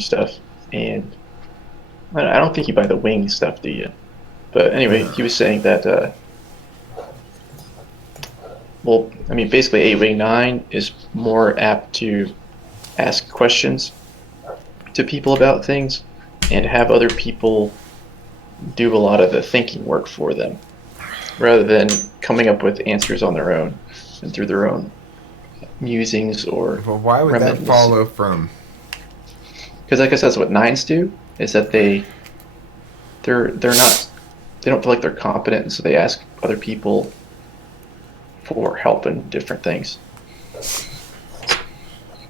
and stuff. And I don't think you buy the wing stuff, do you? But anyway, he was saying that, well, I mean, basically a wing 9 is more apt to ask questions to people about things and have other people do a lot of the thinking work for them rather than coming up with answers on their own and through their own musings or Well, why would that follow from? Because like I said, that's what 9s do, is that they're not, they don't feel like they're competent, and so they ask other people for help in different things.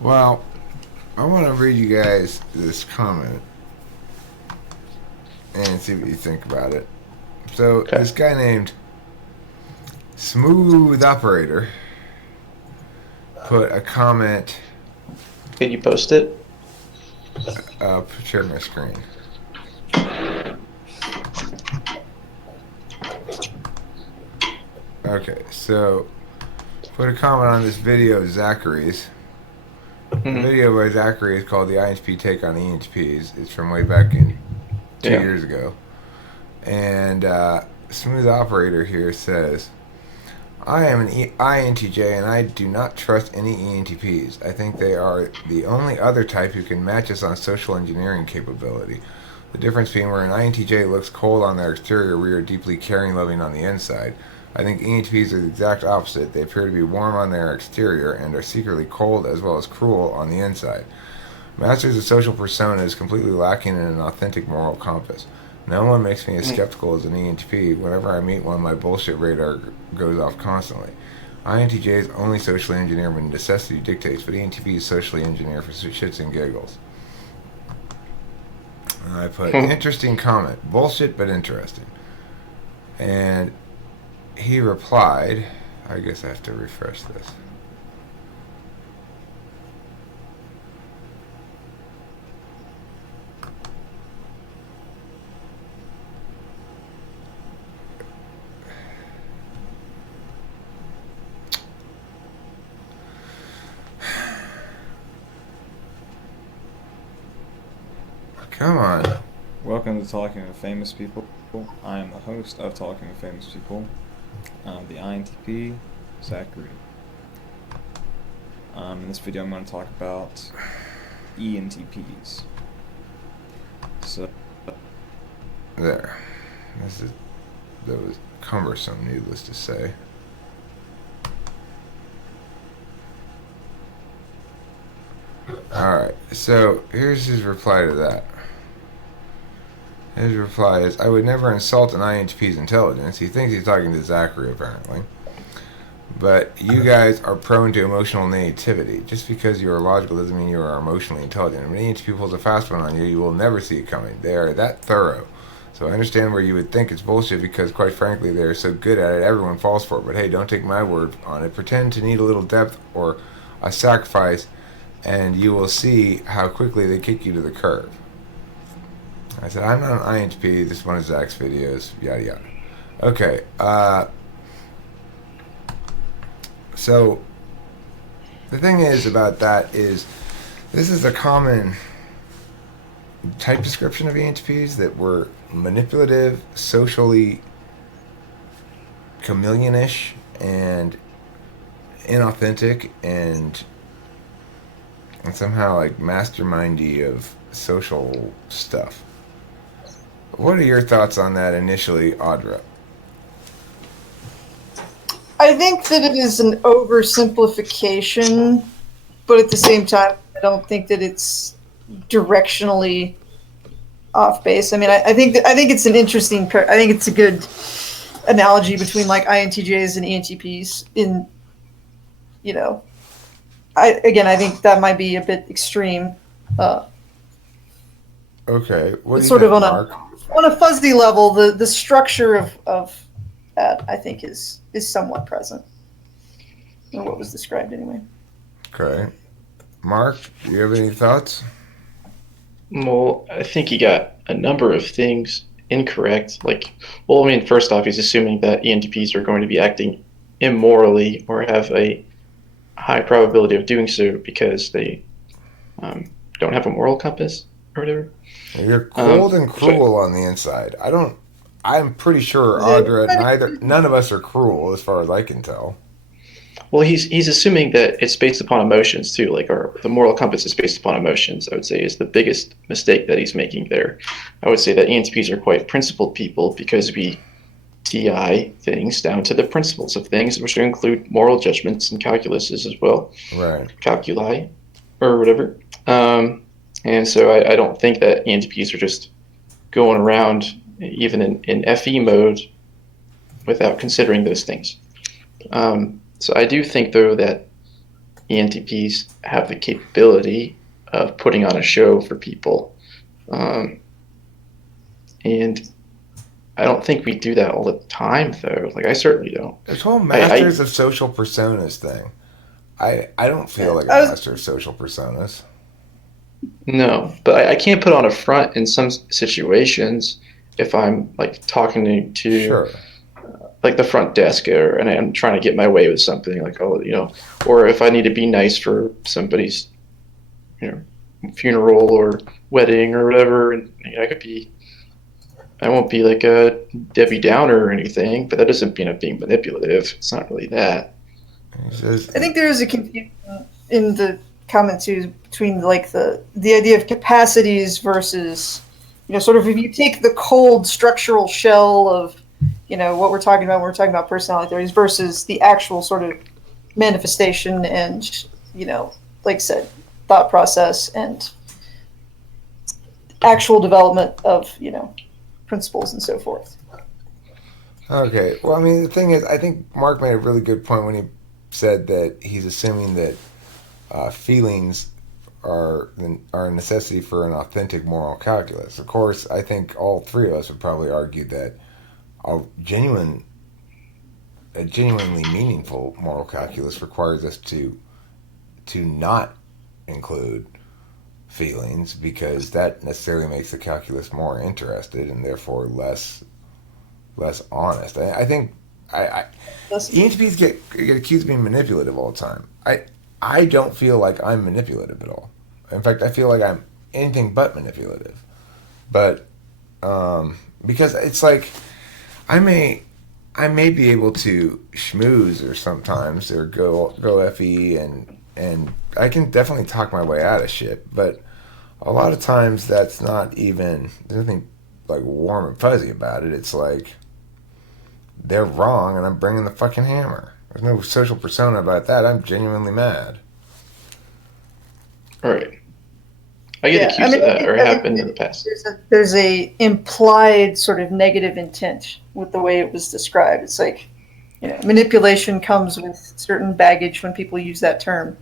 Well, I want to read you guys this comment and see what you think about it. So, Okay. this guy named Smooth Operator put a comment. Can you post it? Share my screen. Okay, so put a comment on this video of Zachary's. The video by Zachary is called the INTP Take on ENTPs. It's from way back in 2 years ago. And Smooth Operator here says, I am an INTJ and I do not trust any ENTPs. I think they are the only other type who can match us on social engineering capability. The difference being where an INTJ looks cold on their exterior, we are deeply caring, loving on the inside. I think ENTPs are the exact opposite. They appear to be warm on their exterior and are secretly cold as well as cruel on the inside. Masters of social persona is completely lacking in an authentic moral compass. No one makes me as skeptical as an ENTP. Whenever I meet one, my bullshit radar goes off constantly. INTJs only socially engineer when necessity dictates, but ENTPs socially engineer for shits and giggles. And I put, interesting comment. Bullshit, but interesting. And he replied, I guess I have to refresh this. Come on. Welcome to Talking with Famous People. I am the host of Talking with Famous People, the INTP, Zachary. In this video, I'm going to talk about ENTPs. So, there. That was cumbersome, needless to say. Alright, so here's his reply to that. His reply is, I would never insult an INTP's intelligence. He thinks he's talking to Zachary, apparently. But you guys are prone to emotional naivety. Just because you are logical doesn't mean you are emotionally intelligent. When an ENTP pulls a fast one on you, you will never see it coming. They are that thorough. So I understand where you would think it's bullshit because, quite frankly, they are so good at it, everyone falls for it. But hey, don't take my word on it. Pretend to need a little depth or a sacrifice, and you will see how quickly they kick you to the curb. I said, I'm not an INTP. This is one of Zach's videos. Yada, yada. Okay. So, the thing is about that is, this is a common type description of ENTPs that were manipulative, socially chameleonish, and inauthentic, and somehow like mastermindy of social stuff. What are your thoughts on that initially, Audra? I think that it is an oversimplification, but at the same time, I don't think that it's directionally off base. I mean, I think it's an interesting. I think it's a good analogy between like INTJs and ENTPs. I think that might be a bit extreme. Okay, what do you sort think, of Mark? On a fuzzy level, the structure of that I think is somewhat present in what was described anyway. Okay, Mark, do you have any thoughts? Well, I think he got a number of things incorrect. Well, I mean, first off, he's assuming that ENTPs are going to be acting immorally or have a high probability of doing so because they don't have a moral compass. or whatever. You're cold and Which cruel on the inside. I'm pretty sure, Audra, none of us are cruel as far as I can tell. well, he's assuming that it's based upon emotions too. Like, the moral compass is based upon emotions. I would say is the biggest mistake that he's making there. I would say that ENTPs are quite principled people because we TI things down to the principles of things, which include moral judgments and calculuses as well, Right. calculi, or whatever. And so I don't think that ENTPs are just going around even in FE mode without considering those things. So I do think, though, that ENTPs have the capability of putting on a show for people. And I don't think we do that all the time, though. Like, I certainly don't. This whole masters of social personas thing. I don't feel like a master of social personas. No, but I can't put on a front in some situations if I'm, like, talking to Sure. like the front desk, and I'm trying to get my way with something, like, or if I need to be nice for somebody's, funeral or wedding or whatever, and I won't be like a Debbie Downer or anything, but that doesn't mean I'm being manipulative. It's not really that. I think there is a confusion in the comment too between like the idea of capacities versus, sort of if you take the cold structural shell of, what we're talking about when we're talking about personality theories versus the actual sort of manifestation and, like I said, thought process and actual development of, principles and so forth. Okay. Well, I mean, the thing is, I think Mark made a really good point when he said that he's assuming that feelings are a necessity for an authentic moral calculus. Of course, I think all three of us would probably argue that a genuinely meaningful moral calculus requires us to not include feelings, because that necessarily makes the calculus more interested and therefore less honest. I think ENTPs get accused of being manipulative all the time. I don't feel like I'm manipulative at all. In fact, I feel like I'm anything but manipulative. But because it's like I may be able to schmooze or sometimes or go FE and I can definitely talk my way out of shit, but a lot of times that's not even, there's nothing like warm and fuzzy about it. It's like they're wrong and I'm bringing the fucking hammer. There's no social persona about that. I'm genuinely mad. All right. I get accused of that, or have been in the past. There's a implied sort of negative intent with the way it was described. It's like, manipulation comes with certain baggage when people use that term,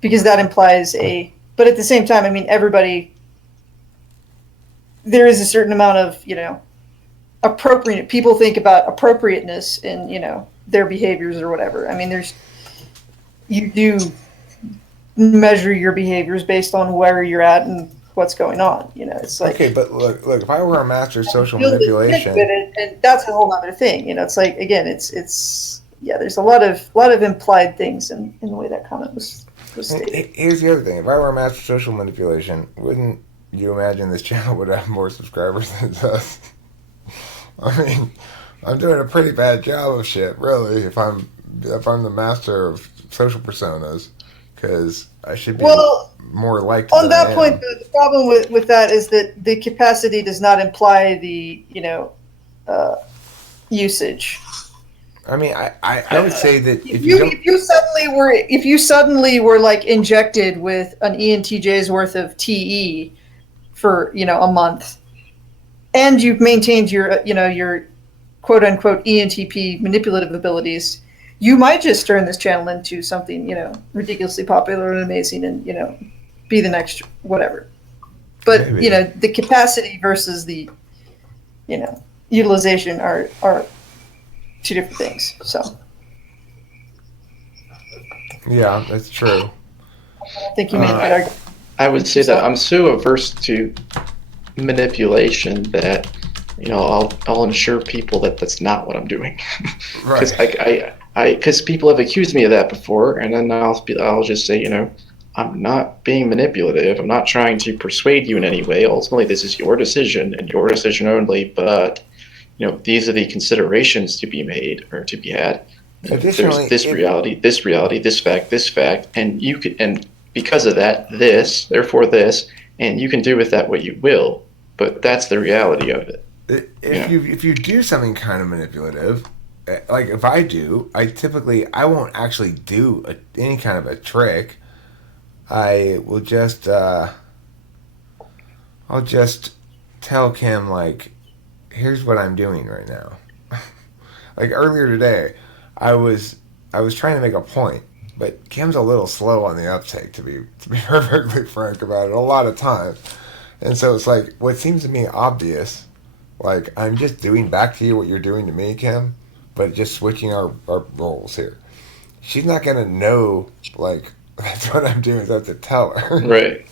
because that implies but at the same time, I mean, there is a certain amount of, appropriate, people think about appropriateness in, their behaviors or whatever. I mean, you do measure your behaviors based on where you're at and what's going on. It's like, okay, but look, if I were a master of social manipulation, and that's a whole other thing. It's like, again, it's there's a lot of implied things in the way that comment was stated. Here's the other thing: if I were a master of social manipulation, wouldn't you imagine this channel would have more subscribers than it does? I mean, I'm doing a pretty bad job of shit, really. If I'm the master of social personas, because I should be more liked. On that point, the problem with that is that the capacity does not imply the usage. I mean, I would say that if you suddenly were like injected with an ENTJ's worth of TE for a month, and you've maintained your your quote unquote ENTP manipulative abilities, you might just turn this channel into something ridiculously popular and amazing, and be the next whatever. But maybe. The capacity versus the utilization are two different things. So yeah, that's true. I think you made that argument. I would say that I'm so averse to manipulation that I'll ensure people that that's not what I'm doing. Right. Because people have accused me of that before, and then I'll just say I'm not being manipulative. I'm not trying to persuade you in any way. Ultimately, this is your decision and your decision only. But these are the considerations to be made or to be had. There's Additionally, this reality, this fact, and you could, and because of that, this, therefore this, and you can do with that what you will. But that's the reality of it. if you do something kind of manipulative, like if I do, I won't actually do any kind of a trick. I will just I'll just tell Kim, like, here's what I'm doing right now. Like earlier today, I was trying to make a point, but Kim's a little slow on the uptake, to be perfectly frank about it, a lot of times. And so it's like what seems to me obvious, like I'm just doing back to you what you're doing to me, Kim, but just switching our roles here. She's not gonna know, like, that's what I'm doing, so I have to tell her. Right.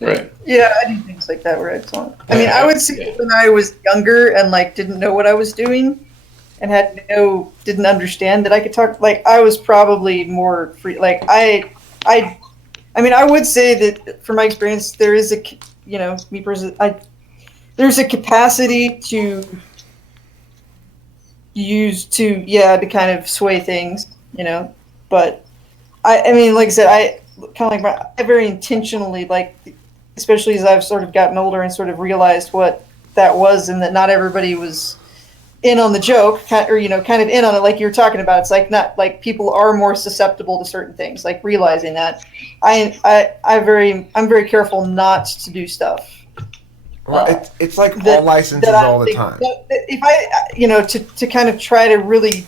Right. Yeah, I do things like that where I mean, I would say when I was younger and like didn't know what I was doing and didn't understand that I could talk, like I was probably more free. Like I mean, I would say that from my experience, there is there's a capacity to to kind of sway things, but I mean, like I said, I kind of like I very intentionally, like, especially as I've sort of gotten older and sort of realized what that was and that not everybody was in on the joke or, kind of in on it. Like you were talking about, it's like not like people are more susceptible to certain things, like realizing that I'm very careful not to do stuff. Well, it's like all licenses all the time. If I, to kind of try to really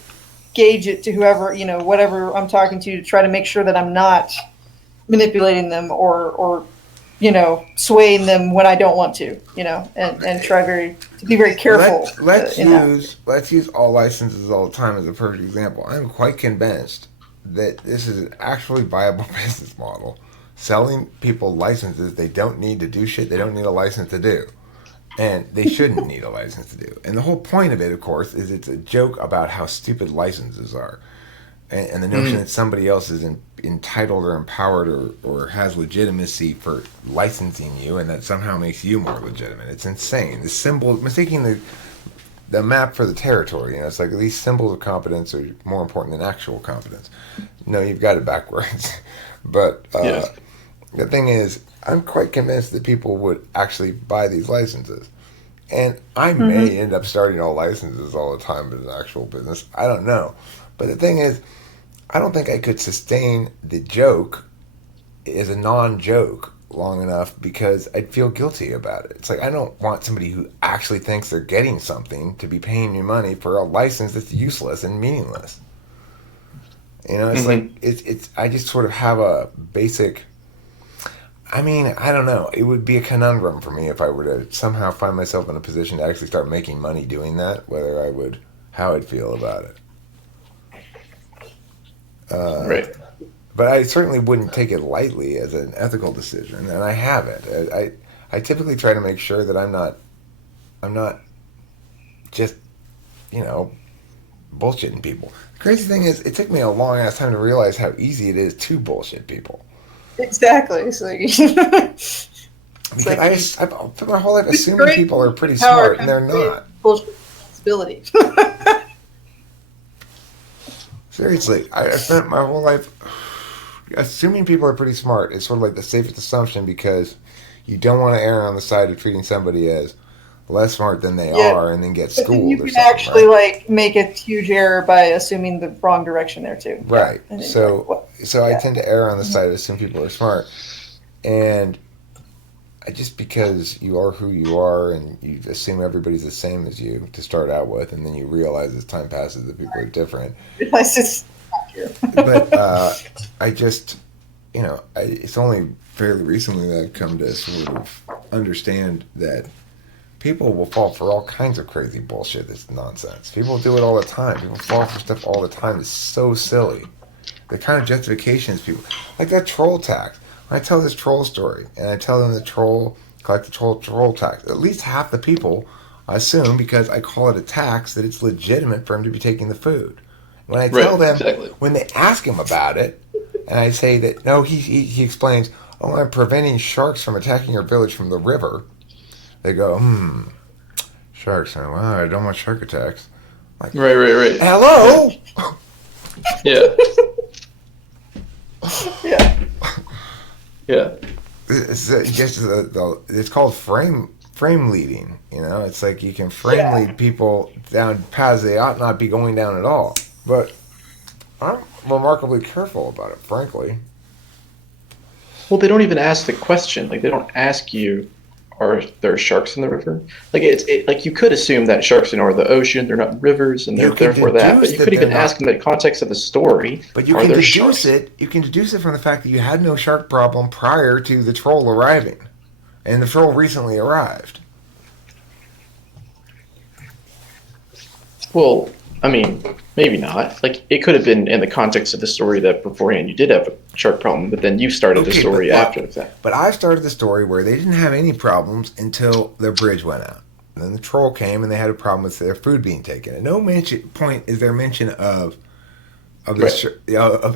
gauge it to whoever, whatever I'm talking to try to make sure that I'm not manipulating them or swaying them when I don't want to, and try to be very careful. Let's use all licenses all the time as a perfect example. I'm quite convinced that this is an actually viable business model. Selling people licenses they don't need to do shit they don't need a license to do. And they shouldn't need a license to do. And the whole point of it, of course, is it's a joke about how stupid licenses are. And the notion that somebody else is entitled or empowered or has legitimacy for licensing you and that somehow makes you more legitimate. It's insane. The symbol, mistaking the map for the territory, it's like these symbols of competence are more important than actual competence. No, you've got it backwards. But the thing is, I'm quite convinced that people would actually buy these licenses. And I may end up starting all licenses all the time in an actual business. I don't know. But the thing is, I don't think I could sustain the joke as a non-joke long enough because I'd feel guilty about it. It's like I don't want somebody who actually thinks they're getting something to be paying me money for a license that's useless and meaningless. It's like it's I just sort of have a basic. I mean, I don't know. It would be a conundrum for me if I were to somehow find myself in a position to actually start making money doing that, how I'd feel about it. Right. But I certainly wouldn't take it lightly as an ethical decision, and I haven't. I typically try to make sure that I'm not just, bullshitting people. The crazy thing is, it took me a long ass time to realize how easy it is to bullshit people. Exactly. It's like because I've spent my whole life assuming people are pretty smart, and they're not. Bullshit responsibility. Seriously, I spent my whole life assuming people are pretty smart. It's sort of like the safest assumption because you don't want to err on the side of treating somebody as less smart than they are and then get schooled. You can actually make a huge error by assuming the wrong direction there too. Right. Yeah. So I tend to err on the side of assuming people are smart, and just because you are who you are and you assume everybody's the same as you to start out with, and then you realize as time passes that people are different. It's just not true. But I just, it's only fairly recently that I've come to sort of understand that people will fall for all kinds of crazy bullshit that's nonsense. People do it all the time. People fall for stuff all the time. It's so silly. The kind of justifications people... Like that troll tax. When I tell this troll story, and I tell them collect the troll tax, at least half the people assume, because I call it a tax, that it's legitimate for him to be taking the food. When I tell them, when they ask him about it, And I say that, no, he explains, oh, I'm preventing sharks from attacking our village from the river. They go, sharks. Well, I don't want shark attacks. Like, Right. hello? Yeah. Yeah. Yeah. It's called frame leading. You know, it's like you can frame lead people down paths they ought not be going down at all. But I'm remarkably careful about it, frankly. Well, they don't even ask the question. Like, they don't ask you, are there sharks in the river? Like, like you could assume that sharks are in the ocean, they're not rivers, and they're therefore that. But you could even ask in the context of the story, but you are can there deduce sharks? it. You can deduce it from the fact that you had no shark problem prior to the troll arriving, and the troll recently arrived. Well, I mean, maybe not. Like, it could have been in the context of the story that beforehand you did have a shark problem, but then you started the story after the fact. But I started the story where they didn't have any problems until their bridge went out. And then the troll came and they had a problem with their food being taken. At no point is there mention of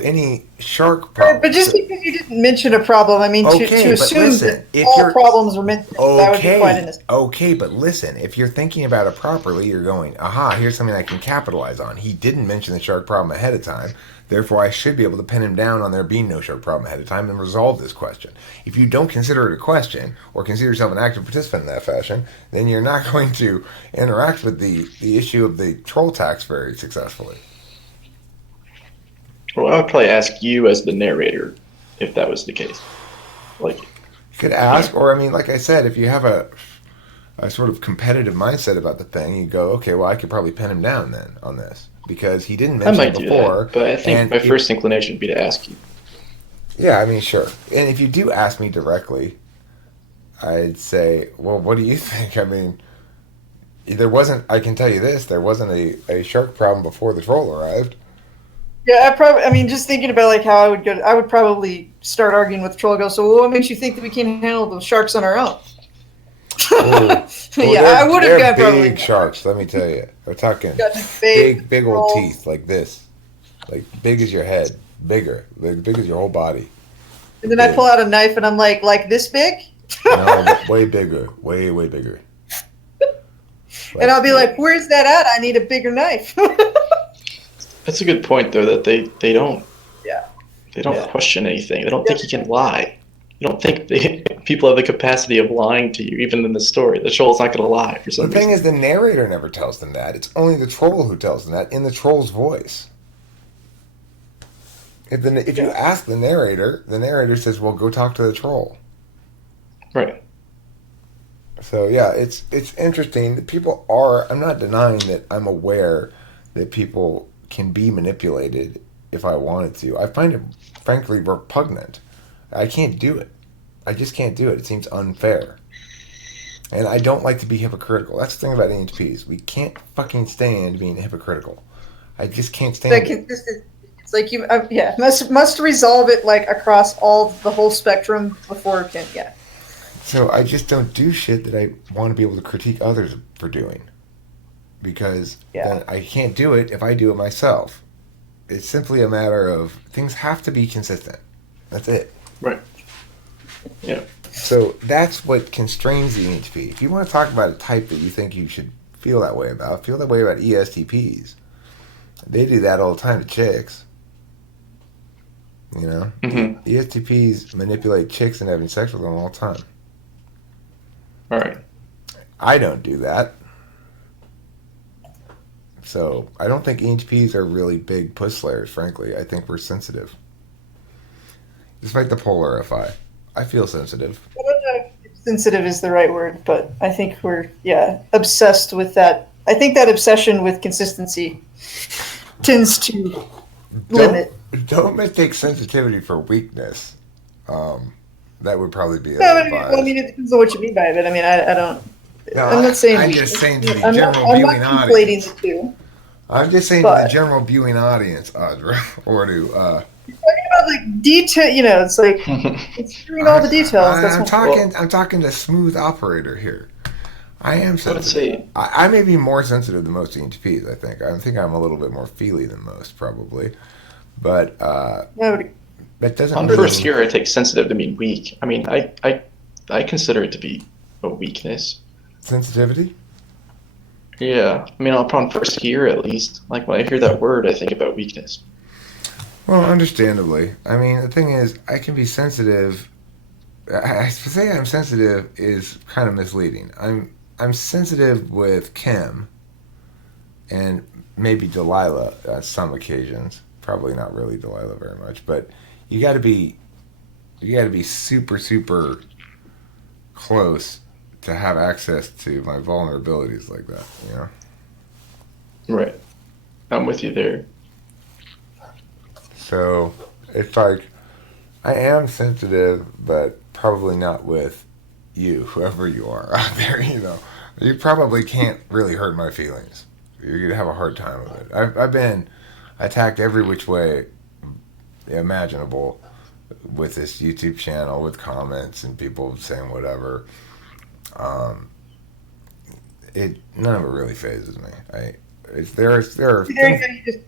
any shark problem. Right, but just because you didn't mention a problem, I mean, to assume that all problems were mentioned, that would be quite innocent. Okay, but listen, if you're thinking about it properly, you're going, aha, here's something I can capitalize on. He didn't mention the shark problem ahead of time, therefore I should be able to pin him down on there being no shark problem ahead of time and resolve this question. If you don't consider it a question, or consider yourself an active participant in that fashion, then you're not going to interact with the issue of the troll tax very successfully. Well, I would probably ask you as the narrator if that was the case. Like, you could ask, or I mean, like I said, if you have a sort of competitive mindset about the thing, you go, okay, well, I could probably pin him down then on this because he didn't mention it before. Do that, but I think my first inclination would be to ask you. Yeah, I mean, sure. And if you do ask me directly, I'd say, well, what do you think? I mean, I can tell you this, there wasn't a shark problem before the troll arrived. Yeah, I mean, just thinking about like how I would probably start arguing with the troll. Go, so what makes you think that we can handle the sharks on our own? I would have got probably big sharks. Let me tell you, we're talking big old teeth like this, like big as your head, bigger, like big as your whole body. And then I pull out a knife and I'm like this big? No, but way bigger, way bigger. And I'll be like, where's that at? I need a bigger knife. That's a good point, though, that they don't question anything. They don't think he can lie. You don't think people have the capacity of lying to you, even in the story. The troll's not going to lie for some reason. The thing is, the narrator never tells them that. It's only the troll who tells them that in the troll's voice. If you ask the narrator says, well, go talk to the troll. Right. So, yeah, it's interesting. People are, I'm not denying that I'm aware that people can be manipulated if I wanted to. I find it, frankly, repugnant. I can't do it. I just can't do it. It seems unfair. And I don't like to be hypocritical. That's the thing about ENTPs. We can't fucking stand being hypocritical. I just can't stand it. It's like you, must resolve it like across the whole spectrum before it can, So I just don't do shit that I want to be able to critique others for doing. Because then I can't do it if I do it myself. It's simply a matter of things have to be consistent. That's it. Right. Yeah. So that's what constrains the ENTP. If you want to talk about a type that you think you should feel that way about ESTPs. They do that all the time to chicks. You know? Mm-hmm. ESTPs manipulate chicks and having sex with them all the time. All right. I don't do that. So I don't think ENTPs are really big puss slayers, frankly. I think we're sensitive. Despite the polar FI. I feel sensitive. I don't know if sensitive is the right word, but I think we're, obsessed with that. I think that obsession with consistency tends to limit. Don't mistake sensitivity for weakness. That would probably be I mean, it depends on what you mean by it. I mean, I don't... No, I'm not saying... I'm just saying to the general viewing audience. I'm not conflating the two. I'm just saying to the general viewing audience, Audra, or to... You're talking about, like, detail, it's like, it's hearing all the details. I'm talking to smooth operator here. I am sensitive. I may be more sensitive than most ENTPs, I think. I think I'm a little bit more feely than most, probably. But That doesn't On mean first hear, I take sensitive to mean weak. I mean, I consider it to be a weakness. sensitivity. Yeah, I mean, upon first hear, at least, like when I hear that word, I think about weakness. Well, understandably. I mean, the thing is, I can be sensitive. I say I'm sensitive is kind of misleading. I'm sensitive with Kim and maybe Delilah on some occasions. Probably not really Delilah very much, but you got to be super super close to have access to my vulnerabilities like that. You know. Right. I'm with you there. So it's like I am sensitive, but probably not with you, whoever you are out there. You know, you probably can't really hurt my feelings. You're gonna have a hard time with it. I've been attacked every which way imaginable with this YouTube channel, with comments and people saying whatever. Um, none of it really phases me. There are There you things. go. You just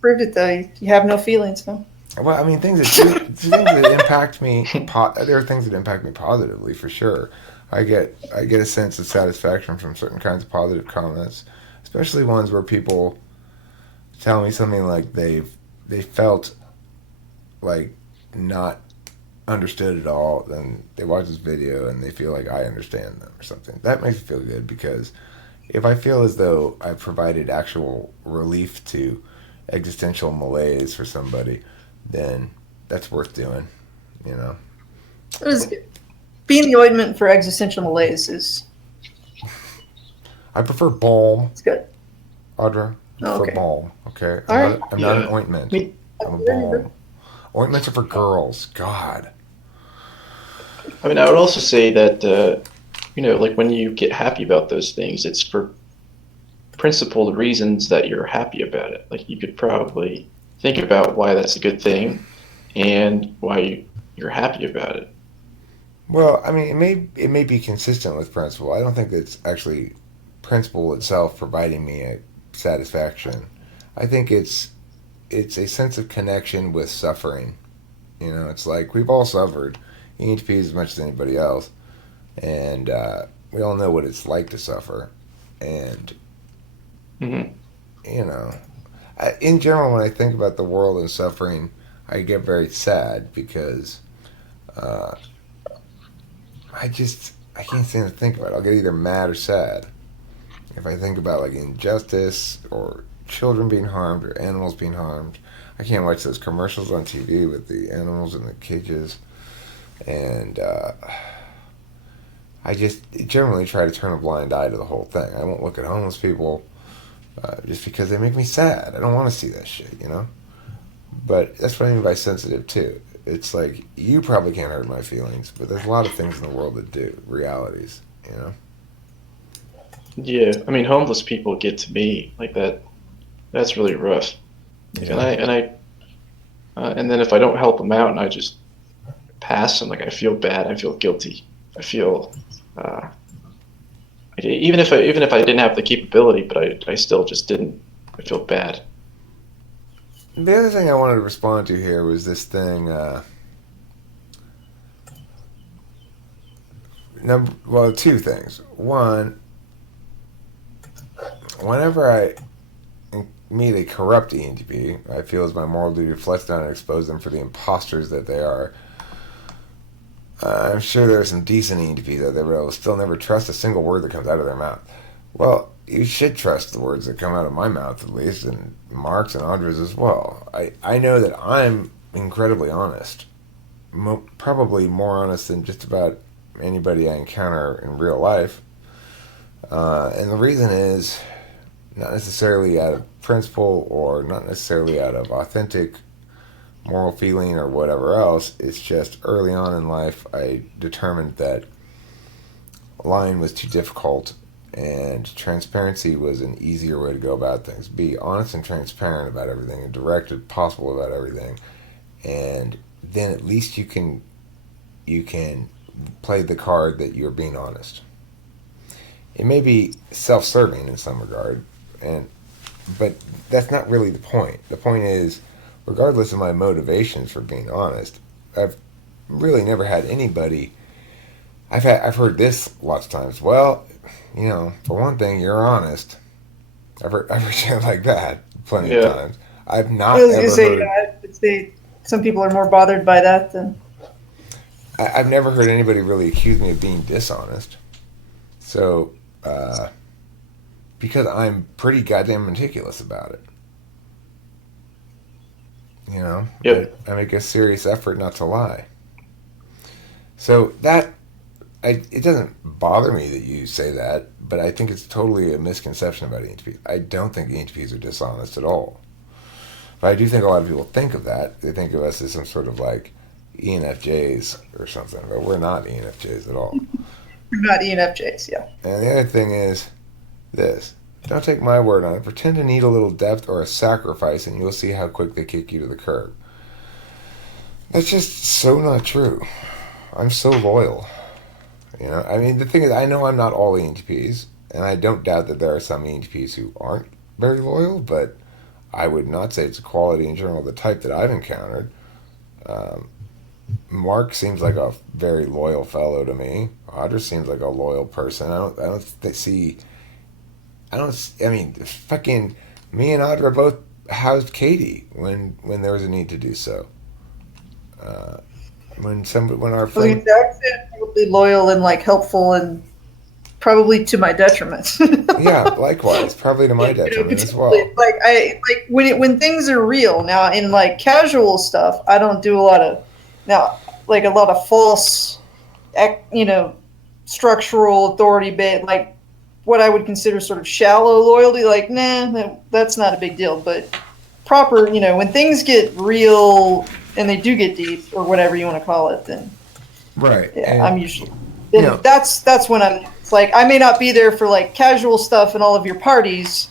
proved it, though. You have no feelings, huh? Well, I mean, things that impact me. There are things that impact me positively for sure. I get a sense of satisfaction from certain kinds of positive comments, especially ones where people tell me something like they felt like not understood at all. Then they watch this video and they feel like I understand them or something. That makes me feel good because if I feel as though I provided actual relief to existential malaise for somebody, then that's worth doing, you know. It is good. Being the ointment for existential malaise is I prefer balm, it's good. Audra. I Oh, prefer okay. balm, okay? All right. I'm not an Yeah. ointment. I mean, I'm a balm. Ointments are for girls. God. I would also say that, like when you get happy about those things, it's for principled reasons that you're happy about it. Like you could probably think about why that's a good thing and why you're happy about it. Well, I mean, it may be consistent with principle. I don't think it's actually principle itself providing me a satisfaction. I think it's a sense of connection with suffering. You know, it's like we've all suffered, ENTPs as much as anybody else, and we all know what it's like to suffer. And Hmm. you know, in general, when I think about the world and suffering, I get very sad because uh, I can't stand to think about it. I'll get either mad or sad if I think about like injustice or children being harmed or animals being harmed. I can't watch those commercials on TV with the animals in the cages, and I just generally try to turn a blind eye to the whole thing. I won't look at homeless people just because they make me sad. I don't want to see that shit, you know. But that's what I mean by sensitive too. It's like you probably can't hurt my feelings, but there's a lot of things in the world that do. Realities, you know. Yeah, I mean, homeless people get to me like that. That's really rough. Like, Yeah. and then if I don't help them out and I just pass them, like I feel bad, I feel guilty, I feel even if I didn't have the capability, but I still just didn't. I feel bad. The other thing I wanted to respond to here was this thing. Well, two things. One, whenever I meet a corrupt ENTP, I feel it's my moral duty to flex down and expose them for the imposters that they are. I'm sure there are some decent ENTPs out there, but I will still never trust a single word that comes out of their mouth. Well, you should trust the words that come out of my mouth, at least, and Mark's and Audra's as well. I know that I'm incredibly honest. Probably more honest than just about anybody I encounter in real life. And the reason is not necessarily out of principle or not necessarily out of authentic moral feeling or whatever else. It's just early on in life I determined that lying was too difficult and transparency was an easier way to go about things. Be honest and transparent about everything and direct as possible about everything, and then at least you can play the card that you're being honest. It may be self-serving in some regard, but that's not really the point. The point is regardless of my motivations for being honest, I've really never had anybody. I've heard this lots of times. Well, for one thing, you're honest. I've heard shit like that plenty of Yeah. times. I've I not was gonna ever say, heard. I would say some people are more bothered by that than. I've never heard anybody really accuse me of being dishonest. So, because I'm pretty goddamn meticulous about it. Yep. I make a serious effort not to lie. So it doesn't bother me that you say that, but I think it's totally a misconception about ENTPs. I don't think ENTPs are dishonest at all. But I do think a lot of people think of that. They think of us as some sort of like ENFJs or something, but we're not ENFJs at all. We're not ENFJs, yeah. And the other thing is this. Don't take my word on it. Pretend to need a little depth or a sacrifice, and you'll see how quick they kick you to the curb. That's just so not true. I'm so loyal. I mean, the thing is, I know I'm not all ENTPs, and I don't doubt that there are some ENTPs who aren't very loyal, but I would not say it's a quality in general, the type that I've encountered. Mark seems like a very loyal fellow to me. Audra seems like a loyal person. I mean, fucking me and Audra both housed Katie when there was a need to do so. When our friend, I'm probably loyal and like helpful and probably to my detriment. yeah, likewise, probably to my detriment as well. Like when things are real now in like casual stuff, I don't do a lot of false, structural authority bait, like what I would consider sort of shallow loyalty. Like, nah, that's not a big deal. But proper, when things get real and they do get deep or whatever you want to call it, then right. yeah, And, I'm usually. That's when it's like I may not be there for like casual stuff in all of your parties,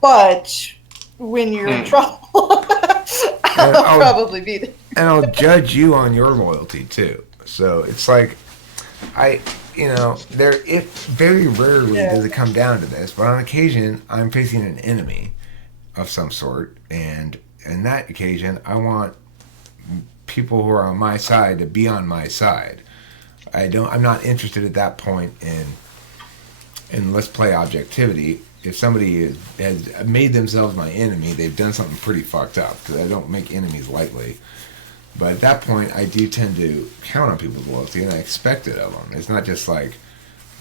but when you're in trouble, I'll probably be there. And I'll judge you on your loyalty too. So it's like very rarely does it come down to this, but on occasion I'm facing an enemy of some sort, and in that occasion I want people who are on my side to be on my side. I'm not interested at that point in let's play objectivity. If somebody has made themselves my enemy, they've done something pretty fucked up, because I don't make enemies lightly. But at that point, I do tend to count on people's loyalty, and I expect it of them. It's not just like,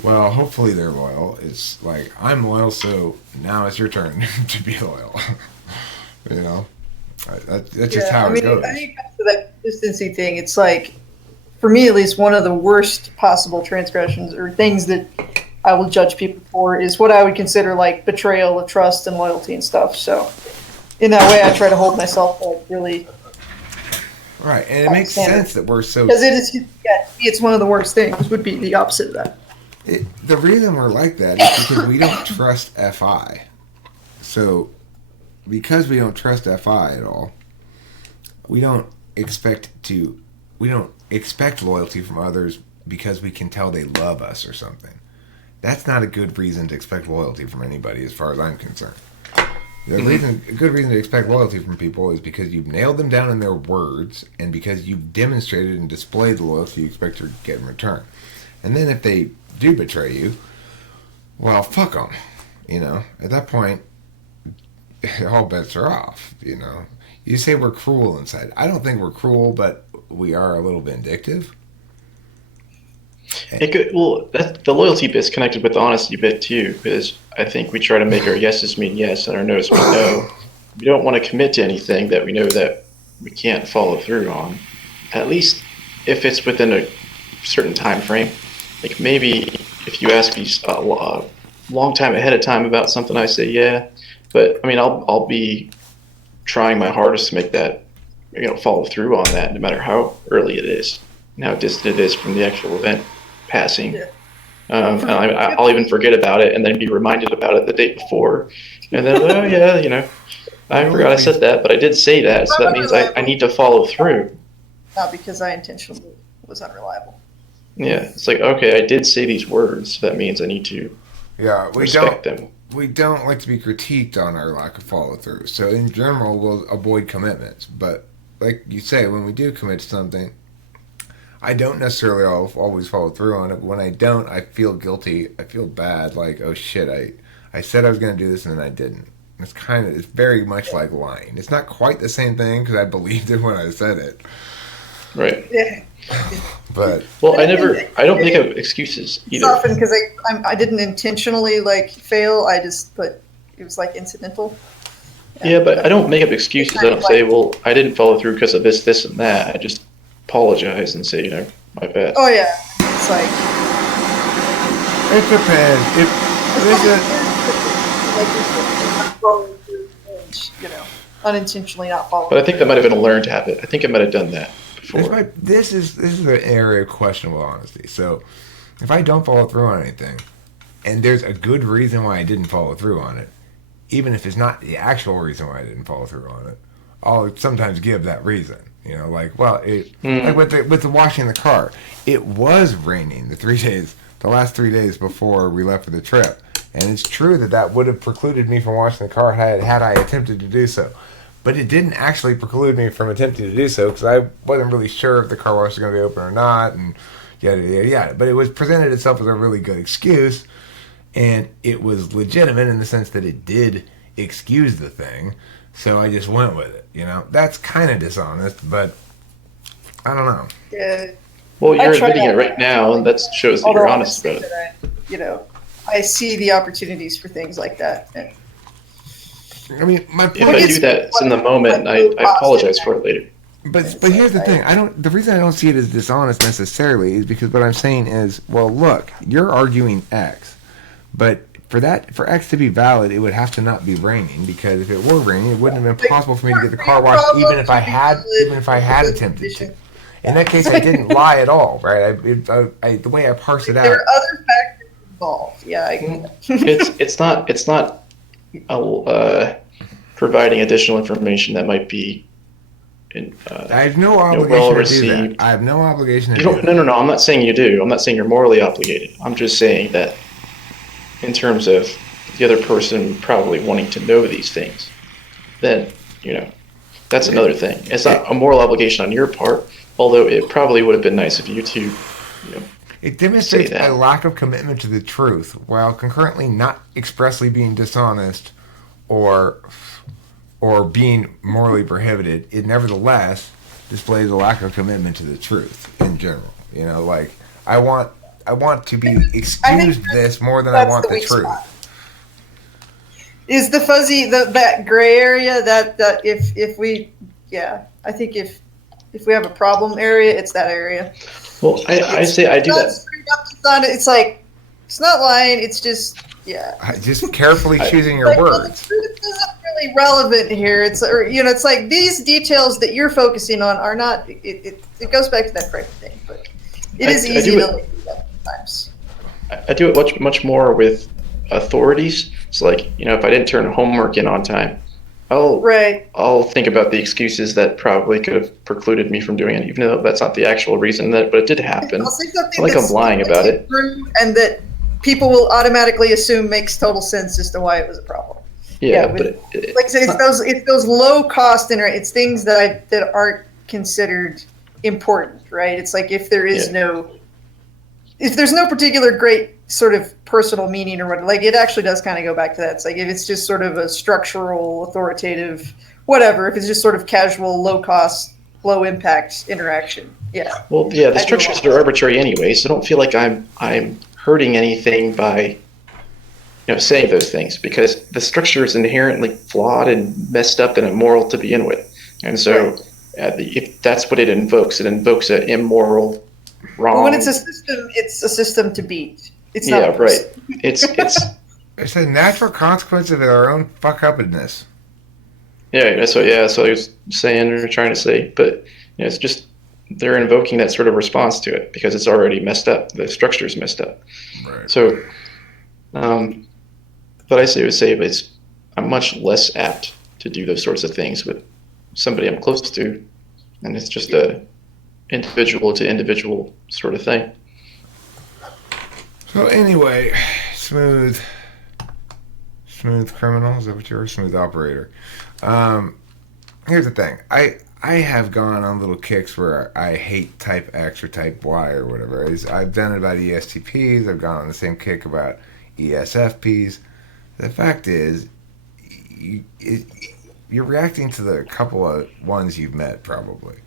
well, hopefully they're loyal. It's like, I'm loyal, so now it's your turn to be loyal. That's just how it goes. I think it comes to that consistency thing. It's like, for me at least, one of the worst possible transgressions or things that I will judge people for is what I would consider like betrayal of trust and loyalty and stuff. So in that way, I try to hold myself like really. Right, and it makes sense that we're so. Because it's one of the worst things. Would be the opposite of that. The reason we're like that is because we don't trust FI. So, because we don't trust FI at all, we don't expect loyalty from others because we can tell they love us or something. That's not a good reason to expect loyalty from anybody, as far as I'm concerned. A good reason to expect loyalty from people is because you've nailed them down in their words, and because you've demonstrated and displayed the loyalty you expect to get in return. And then if they do betray you, well, fuck them. At that point, all bets are off. You say we're cruel inside. I don't think we're cruel, but we are a little vindictive. The loyalty bit's connected with the honesty bit too, because I think we try to make our yeses mean yes and our nos mean no. We don't want to commit to anything that we know that we can't follow through on, at least if it's within a certain time frame. Like maybe if you ask me a long time ahead of time about something, I say yeah, but I mean I'll be trying my hardest to make that follow through on that, no matter how early it is and how distant it is from the actual event passing. Yeah. And I'll even forget about it and then be reminded about it the day before, and then I forgot I said that, but I did say that, so that means I need to follow through. Not because I intentionally was unreliable. Yeah, it's like, okay, I did say these words, so that means I need to respect them. we don't like to be critiqued on our lack of follow through. So in general, we'll avoid commitments. But like you say, when we do commit to something, I don't necessarily always follow through on it. But when I don't, I feel guilty. I feel bad. Like, oh shit, I said I was going to do this and then I didn't. It's very much like lying. It's not quite the same thing because I believed it when I said it. Right. Yeah. But Well, I don't make up excuses It's either. often because I didn't intentionally like fail. I just put it was like incidental. Yeah, but I don't make up excuses. I don't say, well, I didn't follow through because of this, and that. I just apologize and say, my bad. Oh yeah, it's like it depends. If there's unintentionally not following. But I think that might have been a learned habit. I think I might have done that before. this is an area of questionable honesty. So if I don't follow through on anything, and there's a good reason why I didn't follow through on it, even if it's not the actual reason why I didn't follow through on it, I'll sometimes give that reason. Like with the washing the car, it was raining the last 3 days before we left for the trip, and it's true that would have precluded me from washing the car had I attempted to do so. But it didn't actually preclude me from attempting to do so because I wasn't really sure if the car wash was going to be open or not, and yada, yada, yada. But it was presented itself as a really good excuse, and it was legitimate in the sense that it did excuse the thing, so I just went with it. That's kind of dishonest, but I don't know. Yeah. Well, you're admitting it right now, and that shows that you're honest about it. I see the opportunities for things like that. And I mean, my point If I do that in the moment, I apologize for it later. But here's the thing. The reason I don't see it as dishonest necessarily is because what I'm saying is, well, look, you're arguing X, but for X to be valid, it would have to not be raining, because if it were raining, it wouldn't have been possible for me to get the car washed even if I had attempted to. In that case, I didn't lie at all, right? The way I parse it out. There are other factors involved. Yeah, I get that. It's not providing additional information that might be I have no obligation well to received. do that. I have no obligation to You do don't, that. no. I'm not saying you do. I'm not saying you're morally obligated. I'm just saying that in terms of the other person probably wanting to know these things, then, that's another thing. It's not a moral obligation on your part, although it probably would have been nice of you to, It demonstrates a lack of commitment to the truth while concurrently not expressly being dishonest or being morally prohibited. It nevertheless displays a lack of commitment to the truth in general. Like I want to be excused this more than I want the truth. Is the fuzzy that gray area that if we I think if we have a problem area, it's that area. Well, I say I do that. It's like it's not lying. It's just Just carefully choosing your words. This isn't really relevant here. It's like these details that you're focusing on are not. It goes back to that correct thing, but it is easy to do that sometimes. I do it much more with authorities. It's like, if I didn't turn homework in on time, I'll think about the excuses that probably could have precluded me from doing it, even though that's not the actual reason but it did happen. I'll say something I'm lying about it. And that people will automatically assume makes total sense as to why it was a problem. Like I said, it's those low cost it's things that aren't considered important, right? It's like if there's no particular great sort of personal meaning or whatever, like it actually does kind of go back to that. It's like if it's just sort of a structural, authoritative, whatever, if it's just sort of casual, low cost, low impact interaction. Yeah. Well, the structures are arbitrary anyway, so I don't feel like I'm hurting anything by saying those things, because the structure is inherently flawed and messed up and immoral to begin with. And so if that's what it invokes an immoral, wrong. Well, when it's a system to beat. It's not a right. It's it's a natural consequence of our own fuck-uppedness. That's what I was saying or trying to say. But it's just they're invoking that sort of response to it because it's already messed up. The structure's messed up. Right. So, but I would say I'm much less apt to do those sorts of things with somebody I'm close to, and it's just a individual to individual sort of thing. So anyway, Smooth, Smooth criminal? Is that what you're? Smooth operator. Here's the thing. I have gone on little kicks where I hate type X or type Y or whatever. I've done it about ESTPs. I've gone on the same kick about ESFPs. The fact is, you're reacting to the couple of ones you've met probably.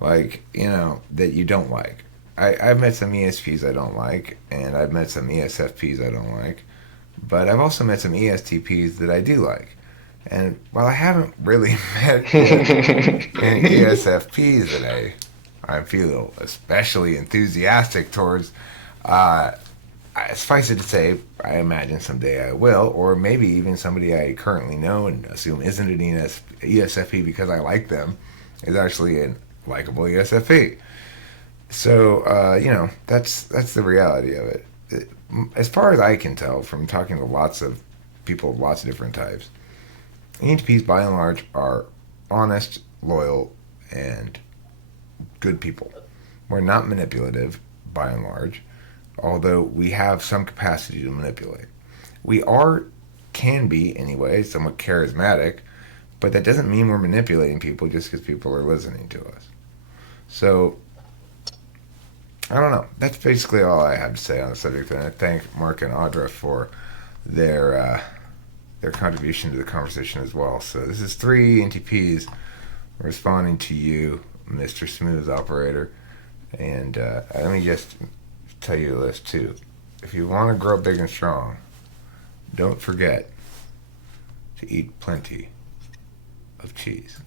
Like, that you don't like. I've met some ESPs I don't like, and I've met some ESFPs I don't like. But I've also met some ESTPs that I do like. And while I haven't really met any ESFPs that I feel especially enthusiastic towards, suffice it to say, I imagine someday I will, or maybe even somebody I currently know and assume isn't an ESFP because I like them is actually a likable ESFP. So, that's the reality of it. As far as I can tell from talking to lots of people of lots of different types, ENTPs by and large are honest, loyal, and good people. We're not manipulative by and large, although we have some capacity to manipulate. We can be anyway, somewhat charismatic, but that doesn't mean we're manipulating people just because people are listening to us. So, I don't know. That's basically all I have to say on the subject, and I thank Mark and Audra for their contribution to the conversation as well. So this is 3 NTPs responding to you, Mr. Smooth Operator. And let me just tell you this too. If you want to grow big and strong, don't forget to eat plenty of cheese.